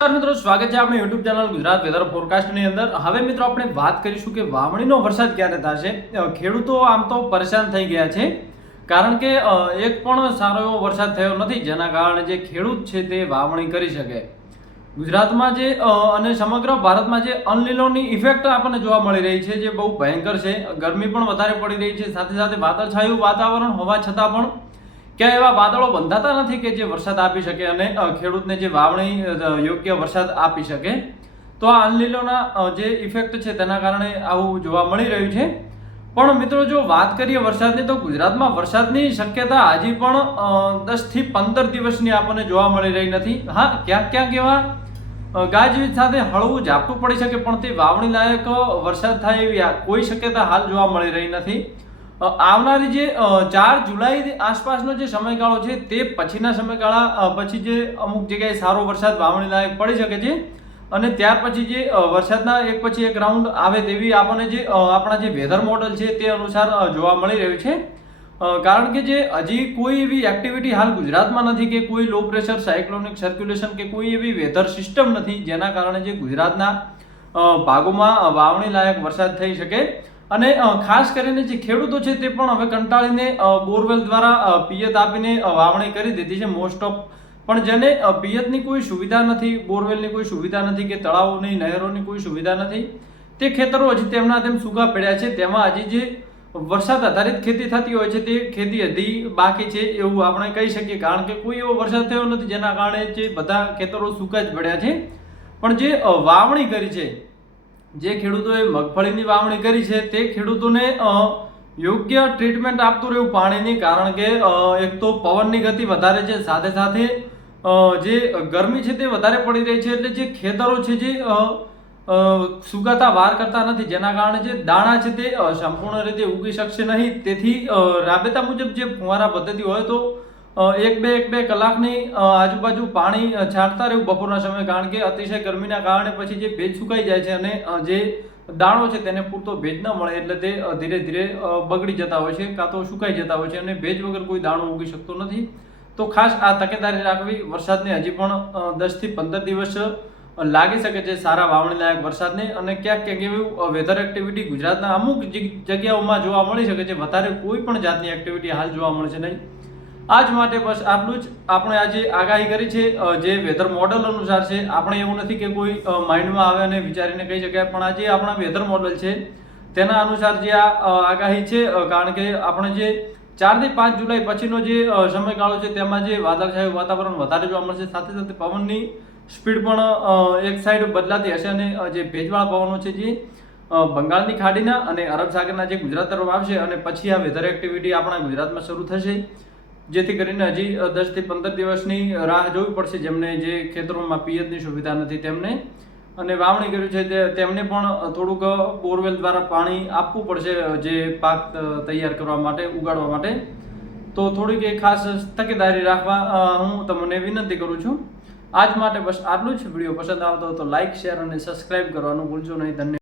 મિત્રો સ્વાગત છે આપણે યુટ્યુબ ચેનલ ગુજરાત વેધર ફોરકાસ્ટની અંદર। હવે મિત્રો આપણે વાત કરીશું કે વાવણીનો વરસાદ ક્યારે થશે। ખેડૂતો આમ તો પરેશાન થઈ ગયા છે, કારણ કે એક પણ સારો એવો વરસાદ થયો નથી, જેના કારણે જે ખેડૂત છે તે વાવણી કરી શકે। ગુજરાતમાં જે અને સમગ્ર ભારતમાં જે અનલિનોની ઇફેક્ટ આપણને જોવા મળી રહી છે, જે બહુ ભયંકર છે। ગરમી પણ વધારે પડી રહી છે, સાથે સાથે વાદળછાયું વાતાવરણ હોવા છતાં પણ ક્યાં એવા વાદળો બંધાતા નથી કે જે વરસાદ આપી શકે અને ખેડૂતને જે વાવણી યોગ્ય વરસાદ આપી શકે। તો આ અનલિનોના જે ઇફેક્ટ છે તેના કારણે આવું જોવા મળી રહ્યું છે। પણ મિત્રો જો વાત કરીએ વરસાદની, તો ગુજરાતમાં વરસાદની શક્યતા હજી પણ 10 થી 15 દિવસની આપણને જોવા મળી રહી નથી। હા, ક્યાંક ક્યાંક એવા ગાજવીજ સાથે હળવું ઝાપટું પડી શકે, પણ તે વાવણી લાયક વરસાદ થાય એવી કોઈ શક્યતા હાલ જોવા મળી રહી નથી। આવનારી જે 4 જુલાઈ આસપાસનો જે સમયગાળો છે તે પછીના સમયગાળા પછી જે અમુક જગ્યાએ સારો વરસાદ વાવણી લાયક પડી શકે છે, અને ત્યાર પછી જે વરસાદના એક પછી એક રાઉન્ડ આવે તેવી આપણને જે આપણા જે વેધર મોડલ છે તે અનુસાર જોવા મળી રહ્યું છે। કારણ કે જે હજી કોઈ એવી એક્ટિવિટી હાલ ગુજરાતમાં નથી કે કોઈ લો પ્રેશર સાયક્લોનિક સર્ક્યુલેશન કે કોઈ એવી વેધર સિસ્ટમ નથી જેના કારણે જે ગુજરાતના ભાગોમાં વાવણી લાયક વરસાદ થઈ શકે। અને ખાસ કરીને જે ખેડૂતો છે તે પણ હવે કંટાળીને બોરવેલ દ્વારા પિયત આપીને વાવણી કરી દીધી છે મોસ્ટ ઓફ। પણ જેને પિયતની કોઈ સુવિધા નથી, બોરવેલની કોઈ સુવિધા નથી કે તળાવોની નહેરોની કોઈ સુવિધા નથી, તે ખેતરો હજી તેમના તેમ સૂકા પડ્યા છે। તેમાં હજી જે વરસાદ આધારિત ખેતી થતી હોય છે તે ખેતી હજી બાકી છે એવું આપણે કહી શકીએ, કારણ કે કોઈ એવો વરસાદ થયો નથી જેના કારણે જે બધા ખેતરો સૂકા જ પડ્યા છે। પણ જે વાવણી કરી છે, જે ખેડૂતોએ મગફળીની વાવણી કરી છે, તે ખેડૂતોને યોગ્ય ટ્રીટમેન્ટ આપતું રહેવું પાણીની, કારણ કે એક તો પવનની ગતિ વધારે છે, સાથે સાથે જે ગરમી છે તે વધારે પડી રહી છે, એટલે જે ખેતરો છે જે સુકાતા વાર કરતા નથી, જેના કારણે જે દાણા છે તે સંપૂર્ણ રીતે ઉગી શકશે નહીં। તેથી રાબેતા મુજબ જે ફુવારા પદ્ધતિ હોય તો એક બે કલાકની આજુબાજુ પાણી છાંટતા રહેવું બપોરના સમયે, કારણ કે અતિશય ગરમીના કારણે પછી જે ભેજ સુકાઈ જાય છે અને જે દાણો છે તેને પૂરતો ભેજ ન મળે એટલે તે ધીરે ધીરે બગડી જતા હોય છે, કાં તો સુકાઈ જતા હોય છે, અને ભેજ વગર કોઈ દાણો ઉગી શકતો નથી। તો ખાસ આ તકેદારી રાખવી। વરસાદને હજી પણ 10 થી 15 દિવસ લાગી શકે છે સારા વાવણી લાયક વરસાદને, અને ક્યાંક ક્યાંક એવું વેધર એક્ટિવિટી ગુજરાતના અમુક જગ્યાઓમાં જોવા મળી શકે છે, વધારે કોઈ પણ જાતની એક્ટિવિટી હાલ જોવા મળશે નહીં। આજ માટે બસ આટલું જ આપણે આજે આગાહી કરી છે જે વેધર મોડલ અનુસાર છે। આપણે એવું નથી કે કોઈ માઇન્ડમાં આવે અને વિચારીને કહી શકાય, પણ આજે આપણા વેધર મોડલ છે તેના અનુસાર જે આ આગાહી છે, કારણ કે આપણે જે 4 થી 5 જુલાઈ પછીનો જે સમયગાળો છે તેમાં જે વાદળછાયું વાતાવરણ વધારે જોવા મળશે, સાથે સાથે પવનની સ્પીડ પણ એક સાઈડ બદલાતી હશે, અને જે ભેજવાળા પવનો છે જે બંગાળની ખાડીના અને અરબ સાગરના જે ગુજરાત તરફ આવશે, અને પછી આ વેધર એક્ટિવિટી આપણા ગુજરાતમાં શરૂ થશે, જેથી કરીને હજી 10 થી 15 દિવસની રાહ જોવી પડશે જેમને જે ખેતરોમાં પિયતની સુવિધા નથી તેમને, અને વાવણી કર્યું છે તેમને પણ થોડુંક બોરવેલ દ્વારા પાણી આપવું પડશે જે પાક તૈયાર કરવા માટે, ઉગાડવા માટે। તો થોડીક એ ખાસ તકેદારી રાખવા હું તમને વિનંતી કરું છું। આજ માટે બસ આટલું જ। વિડીયો પસંદ આવતો હોય તો લાઇક, શેર અને સબસ્ક્રાઇબ કરવાનું ભૂલશો નહીં। ધન્યવાદ।